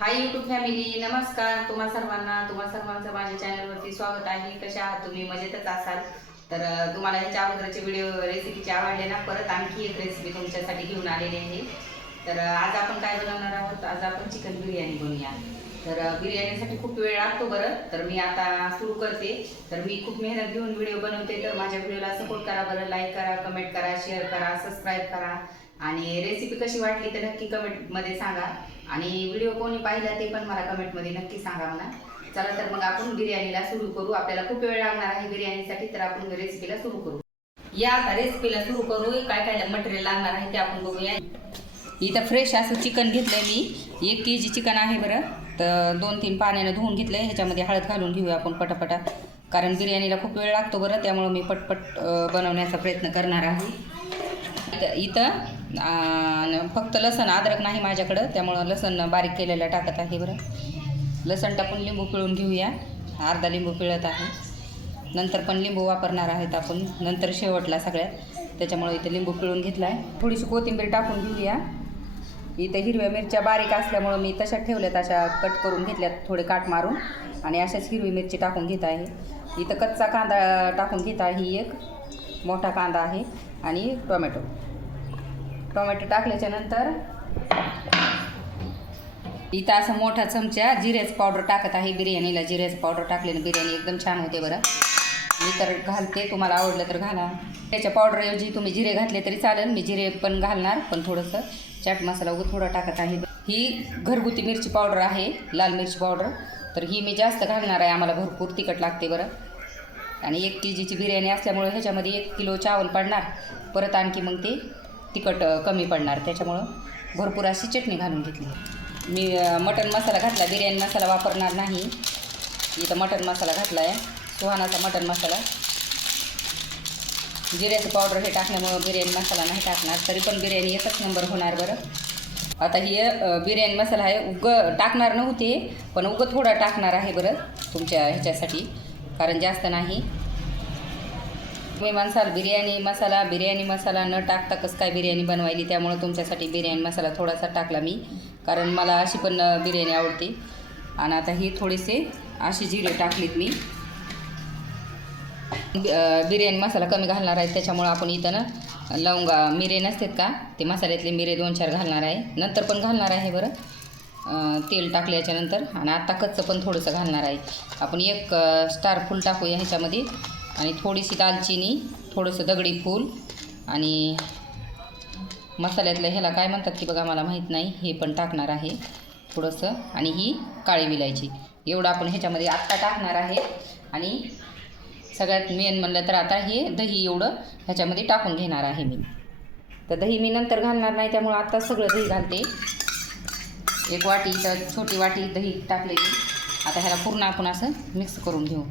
हाय YouTube family नमस्कार. तुम्हा सर्वांना तुम्हा सर्वांचं माझ्या चॅनलवरती स्वागत आहे. कशा आहात तुम्ही? मजेतच असाल? तर तुम्हाला ह्याच्या अगोदरचे व्हिडिओ रेसिपीचे आवडले ना परत आणखी एक रेसिपी तुमच्यासाठी घेऊन आलेली आहे. तर आज आपण काय बनवणार आहोत? आज आपण चिकन बिर्याणी बनवूया. तर बिर्याणीसाठी खूप वेळ लागतो बरं. तर मी आता सुरू करते. तर मी खूप मेहनत घेऊन व्हिडिओ बनवते. तर माझ्या व्हिडिओला सपोर्ट करा बरं. लाईक करा कमेंट करा शेअर करा सबस्क्राईब करा. आणि रेसिपी कशी वाटली तर नक्की कमेंटमध्ये सांगा. आणि व्हिडिओ कोणी पाहिला ते पण मला कमेंटमध्ये नक्की सांगा मला चला तर मग आपण बिर्याणीला सुरू करू. आपल्याला खूप वेळ लागणार आहे बिर्याणीसाठी तर आपण रेसिपीला सुरू करू. या आता रेसिपीला सुरू करू. काय काय मटेरियल लागणार आहे ते आपण बघूया. इथं फ्रेश असं चिकन घेतलंय मी. एक के जी चिकन आहे बरं. तर दोन तीन पाण्यानं धुवून घेतलंय. ह्याच्यामध्ये हळद घालून घेऊया आपण पटापटा. कारण बिर्याणीला खूप वेळ लागतो बरं. त्यामुळं मी पटपट बनवण्याचा प्रयत्न करणार आहे. इथं- इथं फक्त लसण अद्रक नाही माझ्याकडं त्यामुळं लसण बारीक केलेलं टाकत आहे बरं. लसण टाकून लिंबू पिळून घेऊया. अर्धा लिंबू पिळत आहे. नंतर पण लिंबू वापरणार आहेत आपण नंतर शेवटला सगळ्यात. त्याच्यामुळं इथं लिंबू पिळून घेतला आहे थोडीशी कोथिंबीर टाकून घेऊया. इथं हिरव्या मिरच्या बारीक असल्यामुळं मी तशाच ठेवल्यात अशा कट करून घेतल्यात थोडे काट मारून. आणि अशाच हिरवी मिरची टाकून घेत आहे. इथं कच्चा कांदा टाकून घेत आहे ही एक. मोठा कांदा आहे. आणि टोमॅटो. टोमॅटो टाकल्याच्या नंतर इथं असं मोठा चमचा जिऱ्याचं पावडर टाकत आहे बिर्याणीला. जिऱ्याचं पावडर टाकल्याने बिर्याणी एकदम छान होते बरं. मी तर घालते तुम्हाला आवडलं तर घाला. त्याच्या पावडरऐवजी तुम्ही जिरे घातले तरी चालेल. मी जिरे पण घालणार पण थोडंसं चाट मसाला उगं थोडा टाकत आहे. ही घरगुती मिरची पावडर आहे लाल मिरची पावडर. तर ही मी जास्त घालणार आहे. आम्हाला भरपूर तिखट लागते बरं. आणि एक के जीची बिर्याणी असल्यामुळं ह्याच्यामध्ये एक किलो चावल पडणार. परत आणखी मग ते तिखट कमी पडणार. त्याच्यामुळं भरपूर अशी चटणी घालून घेतली. मी मटण मसाला घातला. बिर्याणी मसाला वापरणार नाही. इथं मटण मसाला घातला आहे सुहानाचा मटण मसाला. जिऱ्याचं पावडर हे टाकल्यामुळं बिर्याणी मसाला नाही टाकणार. तरी पण बिर्याणी एकच नंबर होणार बरं. आता ही बिर्याणी मसाला आहे उगं टाकणार नव्हते पण उगं थोडा टाकणार आहे बरं तुमच्या ह्याच्यासाठी. कारण जास्त नाही. तुम्ही म्हणसाल बिर्याणी मसाला बिर्याणी मसाला न टाकता कसं काय बिर्याणी बनवायली त्यामुळं तुमच्यासाठी बिर्याणी मसाला थोडासा टाकला मी. कारण मला अशी पण बिर्याणी आवडते. आणि आता ही थोडेसे अशी जिरे टाकलीत मी. बिर्याणी मसाला कमी घालणार आहे त्याच्यामुळं आपण इथं ना लवंगा मिरे नसतात का? ते मसाल्यातले मिरे दोन चार घालणार आहे. नंतर पण घालणार आहे बरं. तेल टाकल्याच्यानंतर आणि आता कच्चं पण थोडंसं घालणार आहे. आपण एक स्टार फूल टाकूया ह्याच्यामध्ये. आणि थोडीशी दालचिनी थोडंसं दगडी फूल आणि मसाल्यातलं ह्याला काय म्हणतात की बघा मला माहीत नाही हे पण टाकणार आहे थोडंसं. आणि ही काळी विलायची. एवढं आपण ह्याच्यामध्ये आत्ता टाकणार आहे. आणि सगळ्यात मेन म्हणलं तर आता हे दही एवढं ह्याच्यामध्ये टाकून घेणार आहे मी. तर दही मी नंतर घालणार नाही त्यामुळं आत्ता सगळं दही घालते. एक वाटी तर छोटी वाटी दही टाकलेली. आता ह्याला पूर्ण आपण असं मिक्स करून घेऊ.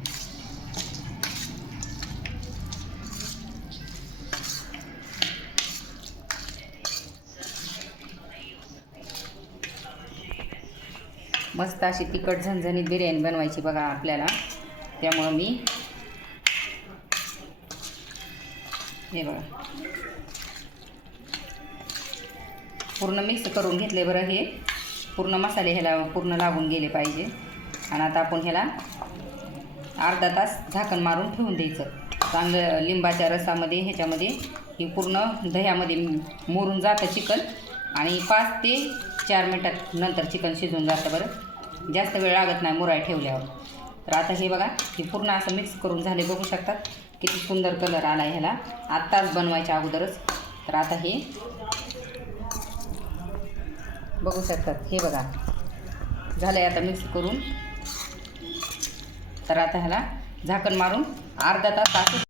मस्त अशी तिखट झणझणीत बिर्याणी बनवायची बघा आपल्याला. त्यामुळं मी हे बघा. पूर्ण मिक्स करून घेतले बरं हे. पूर्ण मसाले ह्याला पूर्ण लागून गेले पाहिजे. आणि आता आपण ह्याला अर्धा तास झाकण मारून ठेवून द्यायचं. चांगलं लिंबाच्या रसामध्ये ह्याच्यामध्ये हे पूर्ण दह्यामध्ये मोरून जातं चिकन. आणि पाच ते चार मिनटात नंतर चिकन शिजून जातं बरं. जास्त वेळ लागत नाही मुराय ठेवल्यावर. तर आता हे बघा हे पूर्ण असं मिक्स करून झाले. बघू शकतात किती सुंदर कलर आला ह्याला. आत्ताच बनवायच्या अगोदरच. तर आता हे बघू शकतात. हे बघा. झालं आहे आता मिक्स करून. तर आता ह्याला झाकण मारून अर्धा तास अर्धा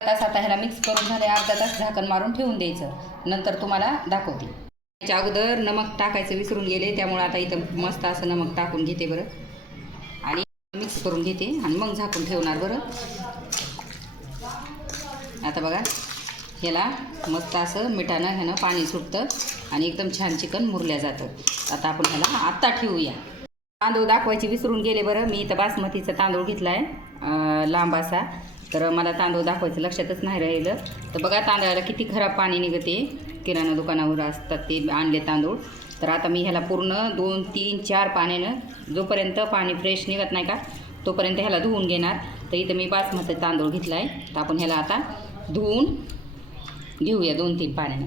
तास आता ह्याला मिक्स करून झाले अर्धा तास झाकण मारून ठेवून द्यायचं. नंतर तुम्हाला दाखवते. त्याच्या अगोदर नमक टाकायचं विसरून गेले. त्यामुळे आता इथं मस्त असं नमक टाकून घेते बरं. आणि मिक्स करून घेते आणि मग झाकून ठेवणार बरं. आता बघा. ह्याला मस्त असं मिठानं ह्यानं पाणी सुटतं आणि एकदम छान चिकन मुरल्या जातं. आता आपण ह्याला आत्ता ठेवूया. तांदूळ दाखवायचे विसरून गेले बरं. मी इथं बासमतीचा तांदूळ घेतला आहे लांब असा. तर मला तांदूळ दाखवायचं लक्षातच नाही राहिलं. तर बघा तांदळाला किती खराब पाणी निघते. किराणा दुकानावर असतात ते आणले तांदूळ. तर आता मी ह्याला पूर्ण दोन तीन चार पाण्यानं जोपर्यंत पाणी फ्रेश निघत नाही का तोपर्यंत ह्याला धुवून घेणार. तर इथं मी बासमती तांदूळ घेतला आहे तर आपण ह्याला आता धुवून घेऊया दोन तीन पाण्यानं.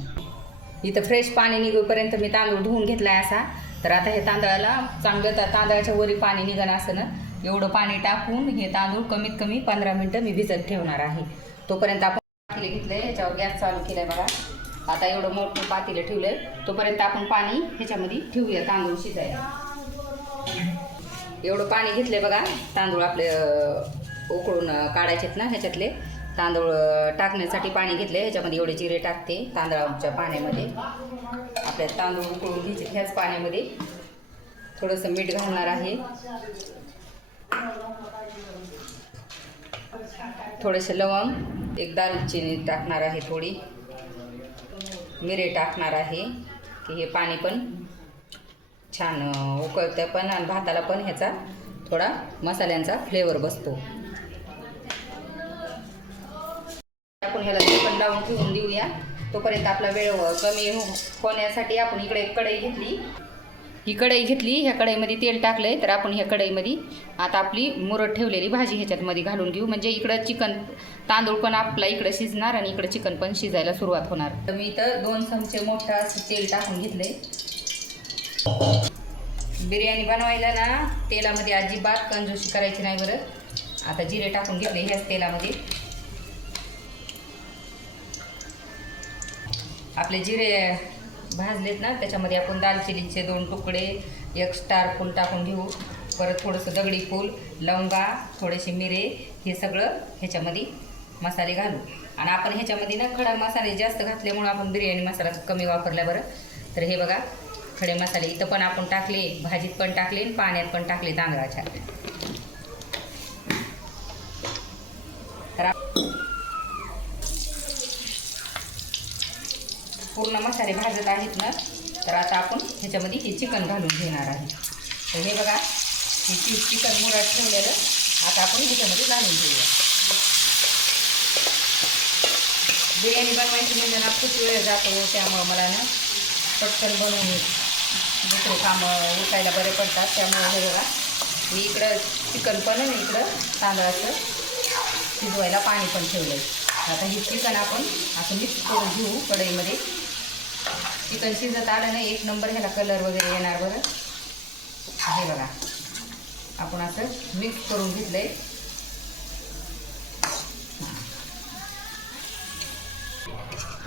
इथं फ्रेश पाणी निघेपर्यंत मी तांदूळ धुवून घेतला आहे असा. तर आता हे तांदळाला चांगलं त्या तांदळाच्या वरी पाणी निघणं असं ना एवढं पाणी टाकून हे तांदूळ कमीत कमी पंधरा मिनटं मी भिजत ठेवणार आहे. तोपर्यंत आपण पातेले घेतले ह्याच्यावर गॅस चालू केलाय बघा. आता एवढं मोठं पातेलं आहे तोपर्यंत आपण पाणी ह्याच्यामध्ये ठेवूया तांदूळ शिजायला. एवढं पाणी घेतलंय बघा तांदूळ आपले उकळून काढायचे काढायचेत ना ह्याच्यातले. तांदूळ टाकण्यासाठी पाणी घेतलं ह्याच्यामध्ये एवढे जिरे टाकते तांदळाच्या पाण्यामध्ये. आपल्या तांदूळ उकळून घ्यायचे ह्याच पाण्यामध्ये. थोडंसं मीठ घालणार आहे. थोडेसे लवंग एक दालचिनी टाकणार आहे थोडी. मिरे टाकणार आहे की हे पाणी पण छान उकळतं पण आणि भाताला पण ह्याचा थोडा मसाल्यांचा फ्लेवर बसतो. आपण ह्याला पण लावून ठेवून देऊया. तोपर्यंत आपला वेळ कमी हो- होण्यासाठी आपण इकडे एक कढई घेतली. ही कढई घेतली ह्या कढईमध्ये तेल टाकलंय तर आपण ह्या कढईमध्ये आता आपली मुरड ठेवलेली भाजी ह्याच्यातमध्ये घालून घेऊ म्हणजे इकडं चिकन तांदूळ पण आपला इकडं शिजणार आणि इकडं चिकन पण शिजायला सुरुवात होणार. तर मी इथं दोन चमचे मोठं असं तेल टाकून घेतलंय. बिर्याणी बनवायला ना तेलामध्ये अजिबात कंजोशी करायची नाही बरं. आता जिरे टाकून घेतले ह्याच तेलामध्ये. आपले जिरे भाजलेत ना त्याच्यामध्ये आपण दालचिनीचे दोन तुकडे एक स्टार फूल टाकून घेऊ. परत थोडंसं दगडी फूल लवंगा थोडेसे मिरे हे सगळं ह्याच्यामध्ये मसाले घालू. आणि आपण ह्याच्यामध्ये ना खडा मसाले जास्त घातल्यामुळं आपण बिर्याणी मसाला कमी वापरला बरं. तर हे बघा खडे मसाले. इथं पण आपण टाकले भाजीत पण टाकले आणि पाण्यात पण टाकले तांदळाच्या. पूर्ण मसाले भाजत आहेत ना तर आता आपण ह्याच्यामध्ये हे चिकन घालून घेणार आहे. तर हे बघा हे चिकन मुरात ठेवलेलं आता आपण ह्याच्यामध्ये घालून घेऊया. बिर्याणी बनवायची म्हणजे ना खूप वेळ जातो त्यामुळं मला ना पटकन बनवून दुसरे कामं उठायला बरे पडतात त्यामुळे हे बघा मी इकडं चिकन पण इकडं तांदळाचं शिजवायला पाणी पण ठेवलं आहे आता हे चिकन आपण असं मिक्स करून घेऊ कढईमध्ये. चिकन शिजत आलं नाही एक नंबर ह्याला कलर वगैरे येणार बरं. हे बघा. आपण असं मिक्स करून घेतलं आहे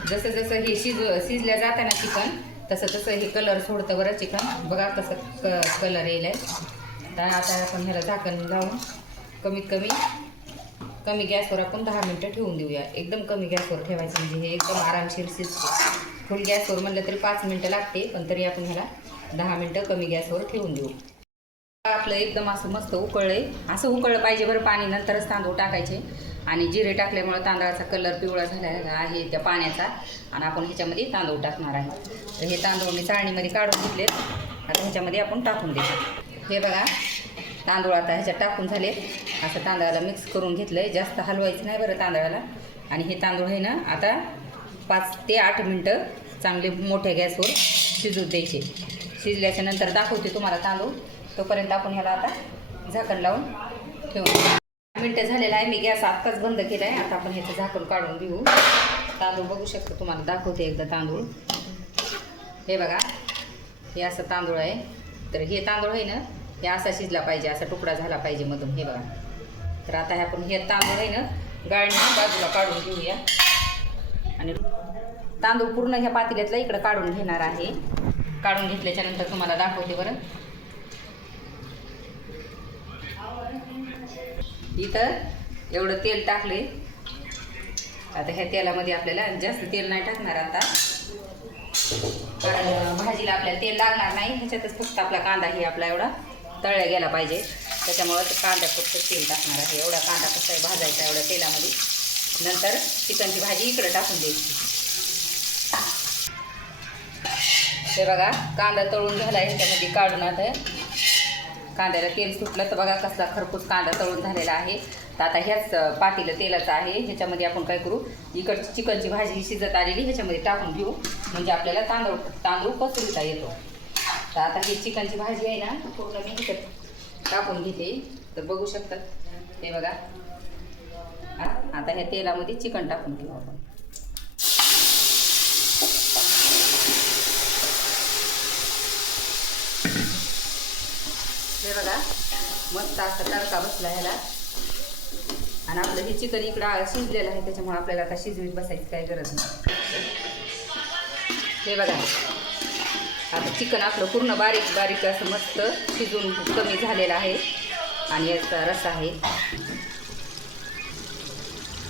जसं जसं हे शिज शिजल्या जातं ना चिकन तसं तसं हे कलर सोडतं बरं चिकन. बघा कसं क कलर येईल तर आता आपण ह्याला झाकण लावून कमीत कमी कमी गॅसवर आपण दहा मिनटं ठेवून देऊया. एकदम कमी गॅसवर ठेवायचं म्हणजे हे एकदम आरामशीर शिजते. फुल गॅसवर म्हणलं तरी पाच मिनटं लागते पण तरी आपण ह्याला दहा मिनटं कमी गॅसवर ठेवून देऊ. आपलं एकदम असं मस्त उकळलंय. असं उकळलं पाहिजे बरं पाणी नंतरच तांदूळ टाकायचे. आणि जिरे टाकल्यामुळे तांदळाचा कलर पिवळा झाला आहे त्या पाण्याचा. आणि आपण ह्याच्यामध्ये तांदूळ टाकणार आहे. तर हे तांदूळ मी चाळणीमध्ये काढून घेतले. आता ह्याच्यामध्ये आपण टाकून देतो हे बघा तांदूळ आता ह्याच्यात टाकून झाले. असं तांदळाला मिक्स करून घेतलं आहे जास्त हलवायचं नाही बरं तांदळाला. आणि हे तांदूळ आहे ना आता पाच ते आठ मिनटं चांगले मोठ्या गॅसवर शिजू द्यायचे. शिजल्याच्या नंतर दाखवते तुम्हाला तांदूळ. तोपर्यंत आपण ह्याला आता झाकण लावून ठेवू. मिनटं झालेलं आहे. मी गॅस आत्ताच बंद केला आहे आता आपण ह्याचं झाकण काढून घेऊ तांदूळ बघू शकतो तुम्हाला. दाखवते एकदा तांदूळ. हे बघा. हे असं तांदूळ आहे. तर हे तांदूळ आहे ना हे असा शिजला पाहिजे असा तुकडा झाला पाहिजे मधून. हे बघा. तर आता हे आपण हे तांदूळ आहे ना गाळणी बाजूला काढून घेऊया. आणि तांदूळ पूर्ण ह्या पातेल्यातला इकडं काढून घेणार आहे. काढून घेतल्याच्या नंतर तुम्हाला दाखवते बरं. इथं एवढं तेल टाकले. आता ह्या तेलामध्ये आपल्याला जास्त तेल नाही टाकणार आता. कारण भाजीला आपल्याला तेल लागणार नाही. ह्याच्यातच फक्त आपला कांदा ही आपला एवढा तळल्या गेला पाहिजे. त्याच्यामुळं ते कांदा फक्त तेल टाकणार आहे. एवढा कांदा कसा भाजायचा एवढ्या तेलामध्ये. नंतर चिकनची भाजी इकडं टाकून द्यायची. हे बघा कांदा तळून झाला आहे ह्याच्यामध्ये काढून आता कांद्याला तेल सुटलं तर बघा कसला खरपूस कांदा तळून झालेला आहे. तर आता ह्याच पातीलं तेलाचं आहे. ह्याच्यामध्ये आपण काय करू इकडची चिकनची भाजी शिजत आलेली ह्याच्यामध्ये टाकून घेऊ. म्हणजे आपल्याला तांदूळ तांदूळ पसरवता येतो. तर आता ही चिकनची भाजी आहे ना पूर्ण मी टाकून घेते. तर बघू शकतात हे बघा. आता ह्या तेलामध्ये चिकन टाकून घेऊ आपण. हे बघा मस्त असा तडका बसला ह्याला. आणि आपलं हे चिकन इकडं शिजलेलं आहे त्याच्यामुळे आपल्याला आता शिजवीत बसायची काही गरज नाही. हे बघा आता चिकन आपलं पूर्ण बारीक बारीक असं मस्त शिजून कमी झालेलं आहे. आणि याचा रस आहे.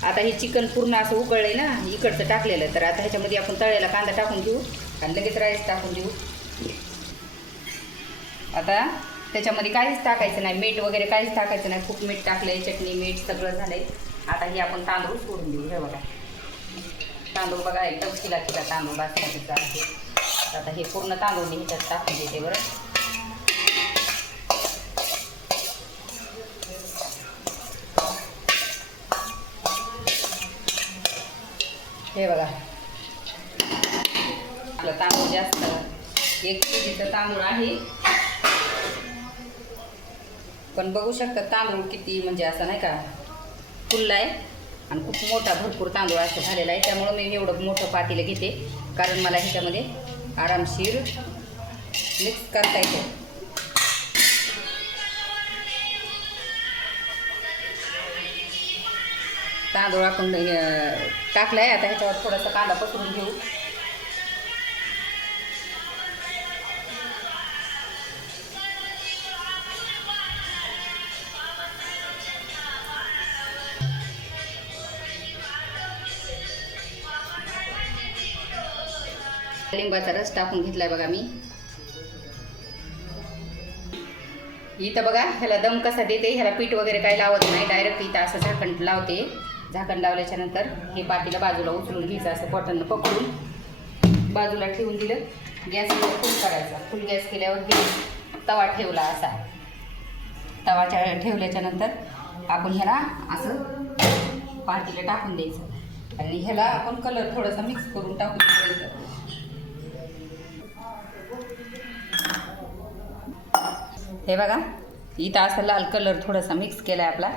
आता हे चिकन पूर्ण असं उकळलंय ना इकडचं टाकलेलं. तर आता ह्याच्यामध्ये आपण तळ्याला कांदा टाकून घेऊ आणि लगेच राईस टाकून देऊ. आता त्याच्यामध्ये काहीच टाकायचं नाही. मीठ वगैरे काहीच टाकायचं नाही. खूप मीठ टाकलंय चटणी मीठ सगळं झालंय. आता हे आपण तांदूळ सोडून देऊ. हे बघा. तांदूळ बघा एकदम किला किला तांदूळ बासमतीचा आहे. आता हे पूर्ण तांदूळ मी ह्याच्यात टाकून देते बरं. हे बघा. आपलं तांदूळ जास्त. एक केजीचं तांदूळ आहे. पण बघू शकता तांदूळ किती म्हणजे असं नाही का फुलला आहे. आणि खूप मोठा भरपूर तांदूळ असं झालेला आहे. त्यामुळं मी एवढं मोठं पातेलं घेते. कारण मला ह्याच्यामध्ये आरामशीर मिक्स करता येतो. तांदूळ आपण अं, टाकलाय. आता ह्याच्यावर थोडासा कांदा पसरून घेऊ. लिंबाचा रस टाकून घेतलाय बघा मी. इथं बघा ह्याला दम कसा देते ह्याला पीठ वगैरे काही लावत नाही. डायरेक्ट इथं असं झाकण लावते. झाकण लावल्याच्या नंतर हे पाटीला बाजूला उचलून घ्यायचं असं बटन पकडून बाजूला ठेवून दिलं. गॅस फुल करायचा. फुल गॅस केल्यावर हे तवा ठेवला असा. तवाच्या ठेवल्याच्या नंतर आपण ह्याला असं पाटीला टाकून द्यायचं. आणि ह्याला आपण कलर थोडासा मिक्स करून टाकून द्यायचं हे बघा इथं असा लाल कलर थोडासा मिक्स केला आहे आपला.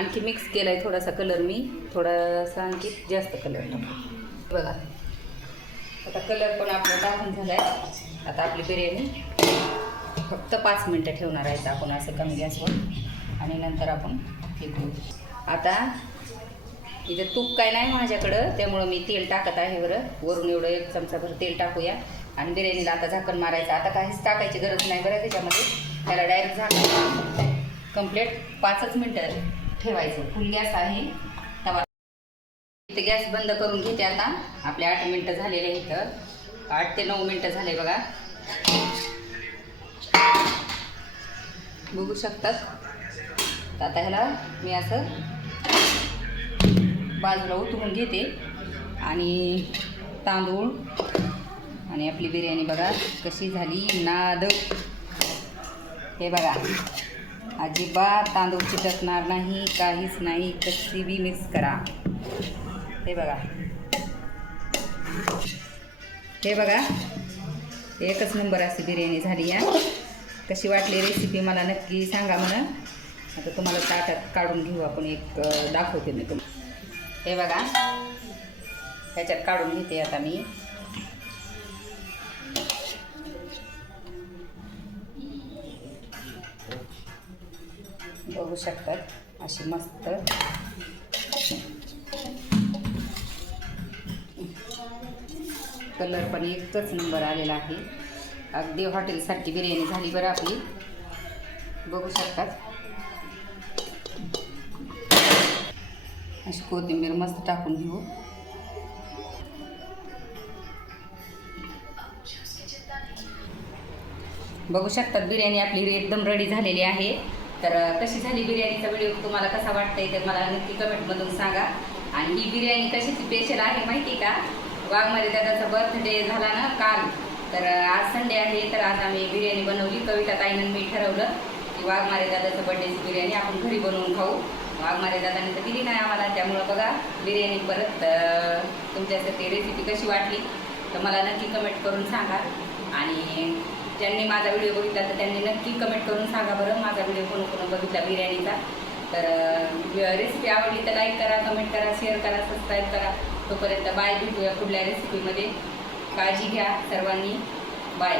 आणखी मिक्स केला आहे थोडासा कलर मी. थोडासा आणखी जास्त कलर बघा. आता कलर पण आपला टाकून झाला आहे आता आपली बिर्याणी फक्त पाच मिनटं ठेवणार आहेत आपण असं कमी गॅसवर. आणि नंतर आपण हे करू आता इथे तूप काय नाही माझ्याकडं त्यामुळं मी तेल टाकत आहे बरं. वरून एवढं एक चमचाभर तेल टाकूया. आणि बिर्याणीला आता झाकण मारायचं. आता काहीच टाकायची गरज नाही बरं त्याच्यामध्ये. त्याला डायरेक्ट झाकण. कंप्लीट पाचच मिनटं ठेवायचं. फुल गॅस आहे. तवा इथे गॅस बंद करून घेते आता. आपले आठ मिनटं झालेले इथं. आठ ते नऊ मिनटं झाले बघा. बघू शकतात. तर आता ह्याला मी असं बाजूला उतरून घेते. आणि तांदूळ आणि आपली बिर्याणी बघा कशी झाली. नाद. हे बघा. अजिबात तांदूळ चिटकणार नाही काहीच नाही. कशी बी मिक्स करा. हे बघा. हे बघा. एकच नंबर अशी बिर्याणी झाली या कशी वाटली रेसिपी मला नक्की सांगा म्हणा. आता तुम्हाला ताटात काढून घेऊ. आपण एक दाखवते मी तुम्हाला. हे बघा. ह्याच्यात काढून घेते आता मी. बघू शकतात. अशी मस्त. कलर पण एकच नंबर आलेला आहे. अगदी हॉटेलसारखी बिर्याणी झाली बरं आपली. बघू शकतात. अशी कोथिंबीर मस्त टाकून घेऊ. बघू शकतात बिर्याणी आपली एकदम रेडी झालेली आहे. तर कशी झाली बिर्याणीचा व्हिडिओ तुम्हाला कसा वाटतंय ते मला नक्की कमेंटमधून सांगा. आणि ही बिर्याणी कशी स्पेशल आहे माहिती का? वाघमारे दादाचा बर्थडे झाला ना काल. तर आज संडे आहे तर आज आम्ही बिर्याणी बनवली. कविता ताईनं मी ठरवलं की वाघमारे दादाचा बर्थडेची बिर्याणी आपण घरी बनवून खाऊ. वाघमारे दादाने तर दिली नाही आम्हाला. त्यामुळं बघा बिर्याणी परत तुमच्यासाठी रेसिपी कशी वाटली तर मला नक्की कमेंट करून सांगा. आणि ज्यांनी माझा व्हिडिओ बघितला तर त्यांनी नक्की कमेंट करून सांगा बरं माझा व्हिडिओ कोण कोण बघितला बिर्याणीचा. तर रेसिपी आवडली तर लाईक करा कमेंट करा शेअर करा सबस्क्राईब करा. तोपर्यंत बाय भेटूया पुढल्या रेसिपीमध्ये काळजी घ्या सर्वांनी. बाय